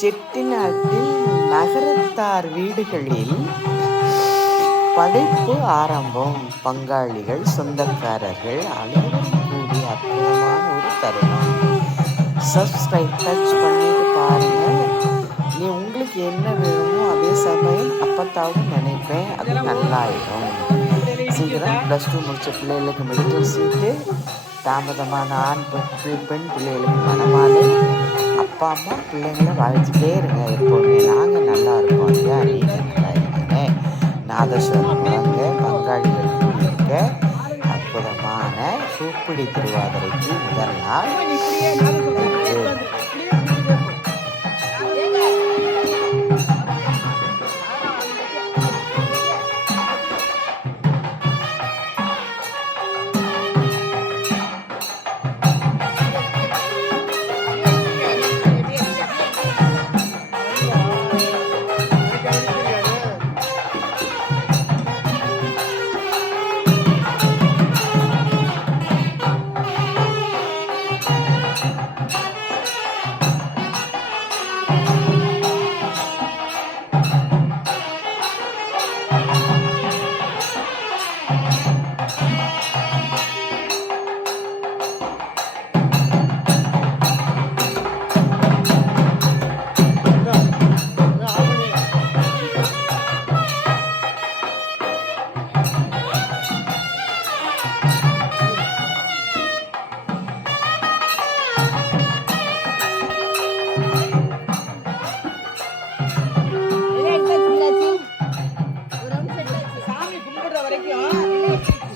செட்டிநாட்டில் நகரத்தார் வீடுகளில் படைப்பு ஆரம்பம். பங்காளிகள், சொந்தக்காரர்கள் அனைவரும் கூடிய அற்புதமான ஒரு தருணம். சப்ஸ்கிரைப் டச் பண்ணிட்டு பாருங்க. நீ உங்களுக்கு என்ன வேணுமோ அதே சமயம் அப்பத்தாவும் நினைப்பேன், அது நல்லாயிடும். சீக்கிரம் +2 முடிச்ச பிள்ளைகளுக்கு மெடிக்கல் சீட்டு, தாமதமான ஆண் பெண் பிள்ளைகளுக்கு மனமாலை. அப்பா அம்மா பிள்ளைங்களை வாழ்த்துட்டே இருங்க. எப்போவுமே நாங்கள் நல்லா இருக்கோம் ஐயா, நீங்கள் நல்லா இருக்கீங்க. நாதஸ்வரம் முழங்க, பங்காளிகள் கூடியிருக்க அற்புதமான பூப்பிடி திருவாதிரைக்கு முதல் நாள்.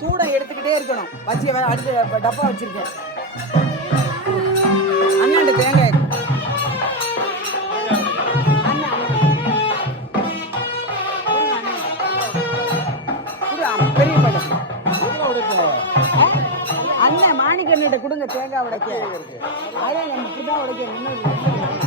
சூடை எடுத்துக்கிட்டே இருக்கணும். வச்சு அடுத்து டப்பா வச்சிருக்கேன். அண்ணாண்டு தேங்காய் பெரிய படம் அண்ணன் மாணிக்கண்ணிட்ட கொடுங்க. தேங்காய் உடைக்க. அதான் இப்படிதான் உடைக்க.